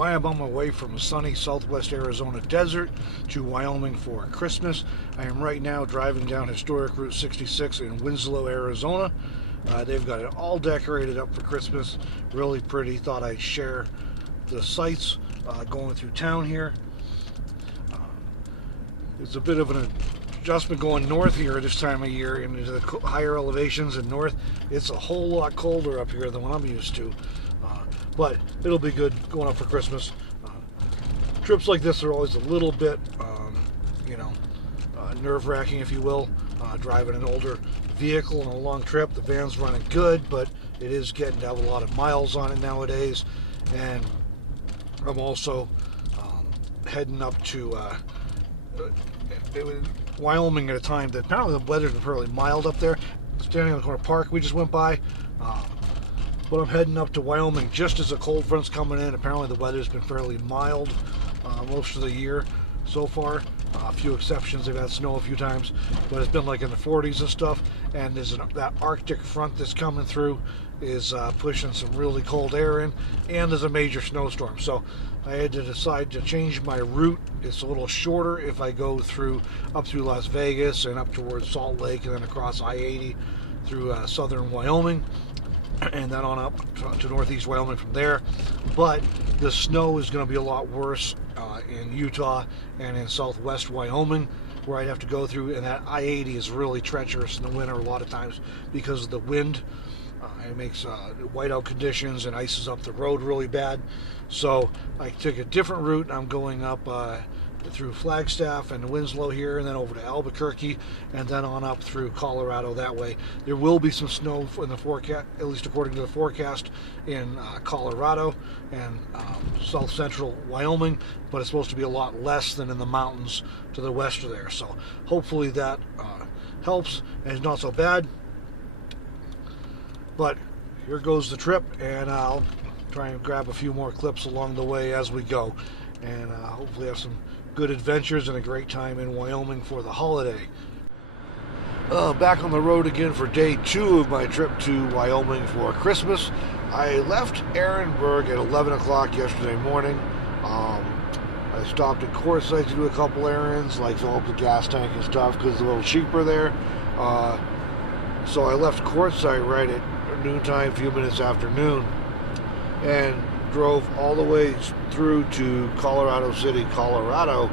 I am on my way from sunny southwest Arizona desert to Wyoming for Christmas. I am right now driving down historic Route 66 in Winslow, Arizona. They've got it all decorated up for Christmas. Really pretty. Thought I'd share the sights going through town here. It's a bit of an adjustment going north here this time of year into the higher elevations and north. It's a whole lot colder up here than what I'm used to. But it'll be good going up for Christmas. Trips like this are always a little bit, nerve-wracking, if you will. Driving an older vehicle on a long trip. The van's running good, but it is getting to have a lot of miles on it nowadays. And I'm also heading up to Wyoming at a time that apparently the weather's been fairly mild up there. Standing on the corner park we just went by. But I'm heading up to Wyoming just as the cold front's coming in. Apparently the weather's been fairly mild most of the year so far. A few exceptions, they've had snow a few times, but it's been like in the 40s and stuff. And that Arctic front that's coming through is pushing some really cold air in, and there's a major snowstorm. So I had to decide to change my route. It's a little shorter if I go up through Las Vegas and up towards Salt Lake and then across I-80 through southern Wyoming, and then on up to northeast Wyoming from there. But the snow is going to be a lot worse in Utah and in southwest Wyoming, where I'd have to go through, and that I-80 is really treacherous in the winter a lot of times because of the wind. It makes whiteout conditions and ices up the road really bad. So I took a different route. I'm going up through Flagstaff and Winslow here, and then over to Albuquerque, and then on up through Colorado that way. There will be some snow in the forecast, at least according to the forecast, in Colorado and south central Wyoming, but it's supposed to be a lot less than in the mountains to the west of there. So hopefully that helps and it's not so bad. But here goes the trip, and I'll try and grab a few more clips along the way as we go, and hopefully have some good adventures and a great time in Wyoming for the holiday. Back on the road again for day 2 of my trip to Wyoming for Christmas. I left Ehrenberg at 11 o'clock yesterday morning. I stopped at Quartzsite to do a couple errands, like fill up the gas tank and stuff, because it's a little cheaper there. So I left Quartzsite right at noontime, a few minutes after noon, and drove all the way through to Colorado City, Colorado,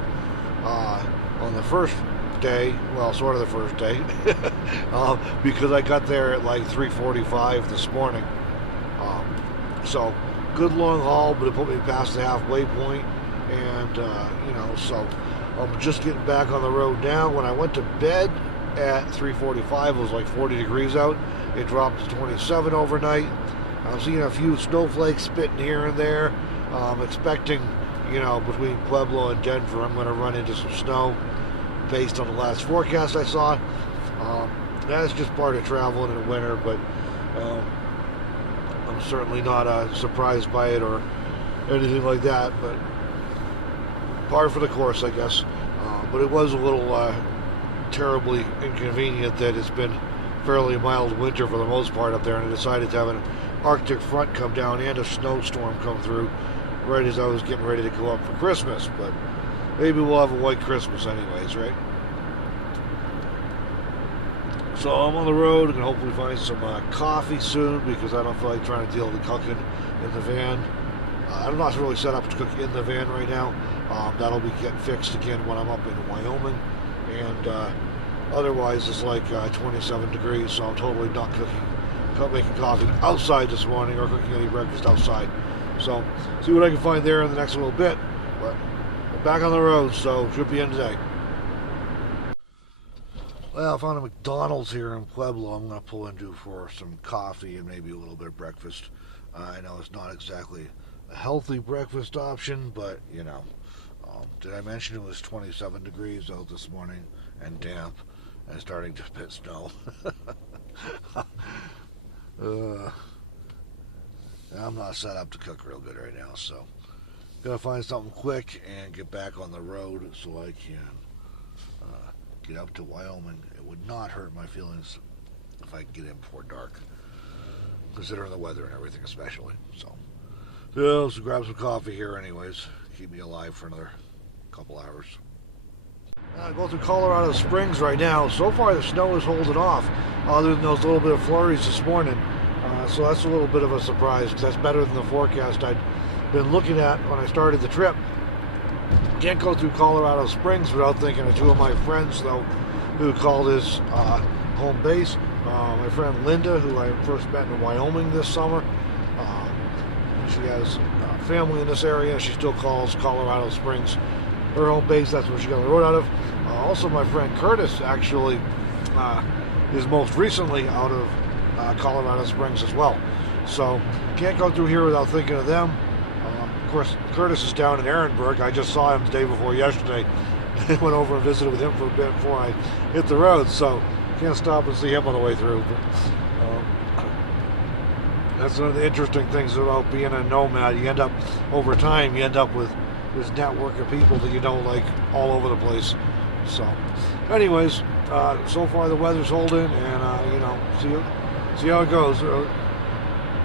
on the first day, well, sort of the first day, because I got there at like 3:45 this morning. So good long haul, but it put me past the halfway point, and so I'm just getting back on the road now. When I went to bed at 3:45, it was like 40 degrees out. It dropped to 27 overnight. I'm seeing a few snowflakes spitting here and there. I'm expecting, between Pueblo and Denver, I'm going to run into some snow based on the last forecast I saw. That's just part of traveling in the winter, but I'm certainly not surprised by it or anything like that, but par for the course, I guess. But it was a little terribly inconvenient that it's been fairly mild winter for the most part up there, and I decided to have an Arctic front come down and a snowstorm come through right as I was getting ready to go up for Christmas. But maybe we'll have a white Christmas anyways, right? So I'm on the road and hopefully find some coffee soon, because I don't feel like trying to deal with cooking in the van. I'm not really set up to cook in the van right now. That'll be getting fixed again when I'm up in Wyoming, and otherwise it's like 27 degrees, so I'm totally not making coffee outside this morning or cooking any breakfast outside. So see what I can find there in the next little bit. But I'm back on the road, so should be in today. Well, I found a McDonald's here in Pueblo. I'm going to pull into for some coffee and maybe a little bit of breakfast. I know it's not exactly a healthy breakfast option, but did I mention it was 27 degrees out this morning and damp and starting to pit snow? I'm not set up to cook real good right now, so gonna find something quick and get back on the road so I can get up to Wyoming. It would not hurt my feelings if I could get in before dark, considering the weather and everything especially. So Yeah, let's grab some coffee here anyways. Keep me alive for another couple hours. I go through Colorado Springs right now. So far the snow is holding off, other than those little bit of flurries this morning. So that's a little bit of a surprise, because that's better than the forecast I'd been looking at when I started the trip. Can't go through Colorado Springs without thinking of two of my friends, though, who called his home base. My friend Linda, who I first met in Wyoming this summer. She has family in this area. She still calls Colorado Springs her home base. That's where she got the road out of. Also, my friend Curtis actually is most recently out of Colorado Springs as well. So can't go through here without thinking of them. Of course, Curtis is down in Ehrenberg. I just saw him the day before yesterday. Went over and visited with him for a bit before I hit the road. So can't stop and see him on the way through. But, that's one of the interesting things about being a nomad. You end up, over time, you end up with this network of people that you know, like, all over the place. So, anyways, so far the weather's holding, and, you know, see how it goes.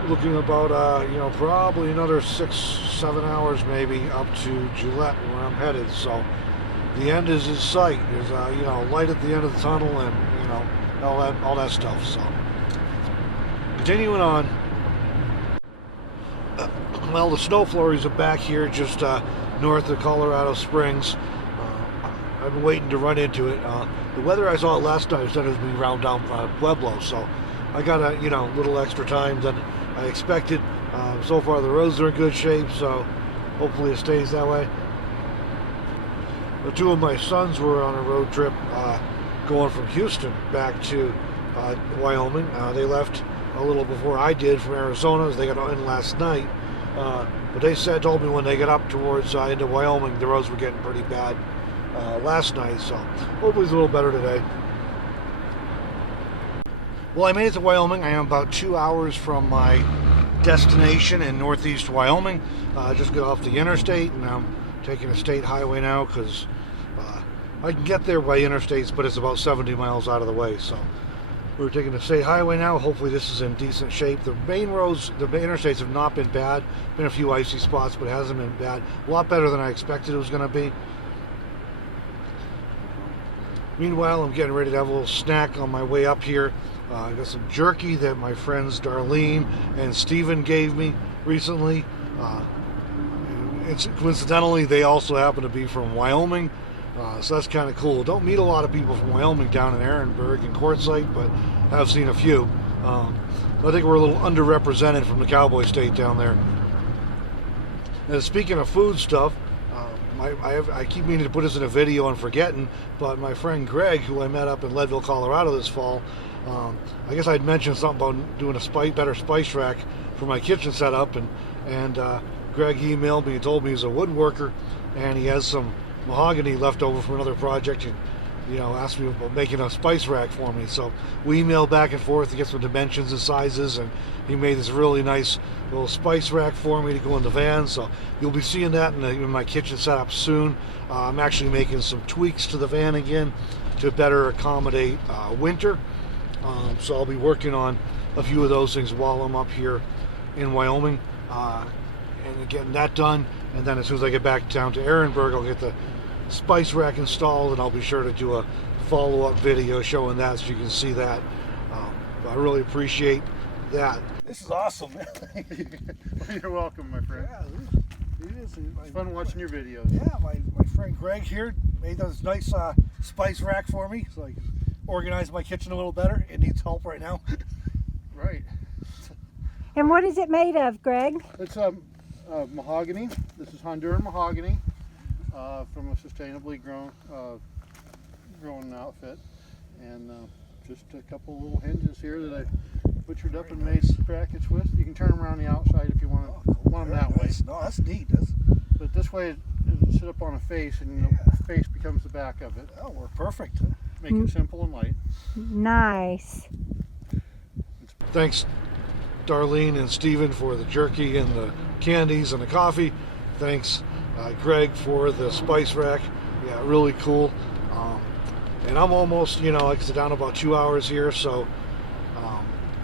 Looking about, you know, probably another 6-7 hours maybe up to Gillette, where I'm headed. So, the end is in sight. There's, you know, light at the end of the tunnel, and, you know, all that stuff. So, continuing on. Well, the snow flurries are back here just north of Colorado Springs. I've been waiting to run into it. The weather I saw last night said it was going to be around down Pueblo, so I got a little extra time than I expected. So far the roads are in good shape, so hopefully it stays that way. The two of my sons were on a road trip going from Houston back to Wyoming. They left a little before I did from Arizona, as they got in last night. But they told me when they got up towards into Wyoming, the roads were getting pretty bad last night. So hopefully it's a little better today. Well, I made it to Wyoming. I am about 2 hours from my destination in northeast Wyoming. I just got off the interstate, and I'm taking a state highway now because I can get there by interstates, but it's about 70 miles out of the way. So we're taking the state highway now. Hopefully this is in decent shape. The main roads, the interstates have not been bad. Been a few icy spots, but it hasn't been bad. A lot better than I expected it was going to be. Meanwhile, I'm getting ready to have a little snack on my way up here. I got some jerky that my friends Darlene and Steven gave me recently. Coincidentally, they also happen to be from Wyoming. So that's kind of cool. Don't meet a lot of people from Wyoming down in Ehrenberg and Quartzsite, but I've seen a few. I think we're a little underrepresented from the Cowboy State down there. And speaking of food stuff, I keep meaning to put this in a video and forgetting, but my friend Greg, who I met up in Leadville, Colorado this fall, I guess I'd mentioned something about doing a better spice rack for my kitchen setup, and Greg emailed me and told me he's a woodworker, and he has some mahogany left over from another project, and asked me about making a spice rack for me. So we emailed back and forth to get some dimensions and sizes, and he made this really nice little spice rack for me to go in the van. So you'll be seeing that in my kitchen setup soon. I'm actually making some tweaks to the van again to better accommodate winter. So I'll be working on a few of those things while I'm up here in Wyoming, and getting that done. And then as soon as I get back down to Ehrenberg, I'll get the spice rack installed, and I'll be sure to do a follow-up video showing that so you can see that. I really appreciate that. This is awesome. You're welcome, my friend. Yeah, it is. It's fun watching your videos. Yeah, my friend Greg here made this nice spice rack for me, so I can organize my kitchen a little better. It needs help right now. Right. And what is it made of, Greg? It's mahogany. This is Honduran mahogany from a sustainably grown outfit, and just a couple little hinges here that I butchered up and made brackets with. You can turn them around the outside if you want them that way. No, that's neat. But this way it'll sit up on a face, and the face becomes the back of it. Oh, we're perfect. Make it simple and light. Nice. Thanks, Darlene and Steven, for the jerky and the candies and the coffee. Thanks, Greg, for the spice rack. Yeah, really cool. And I'm almost, like I said, down about 2 hours here, so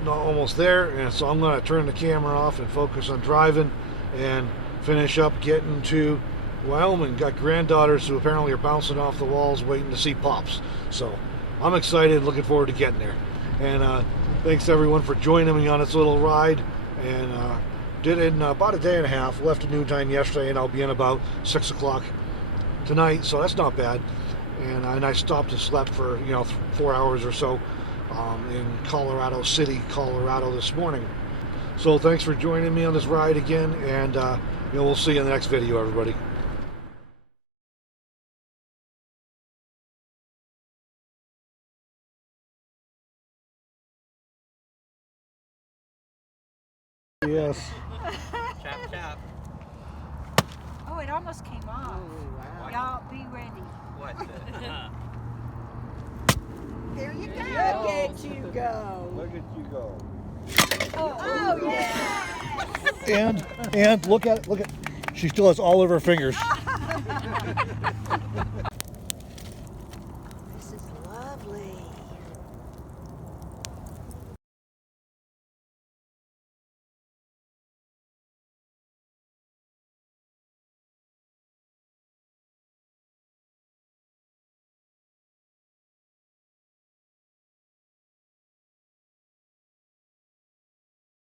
almost there. And so I'm going to turn the camera off and focus on driving and finish up getting to Wyoming. Got granddaughters who apparently are bouncing off the walls waiting to see pops. So I'm excited, looking forward to getting there. And thanks everyone for joining me on this little ride. And did it in about a day and a half. Left at noontime yesterday, and I'll be in about 6 o'clock tonight, so that's not bad. And I stopped and slept for 4 hours or so in Colorado City, Colorado this morning. So thanks for joining me on this ride again, and we'll see you in the next video, everybody. Yes. Chop, chop. Oh, it almost came off. Wow. Y'all be ready. What? There you go. Look at you go. Look at you go. Oh yeah. And look at she still has all of her fingers.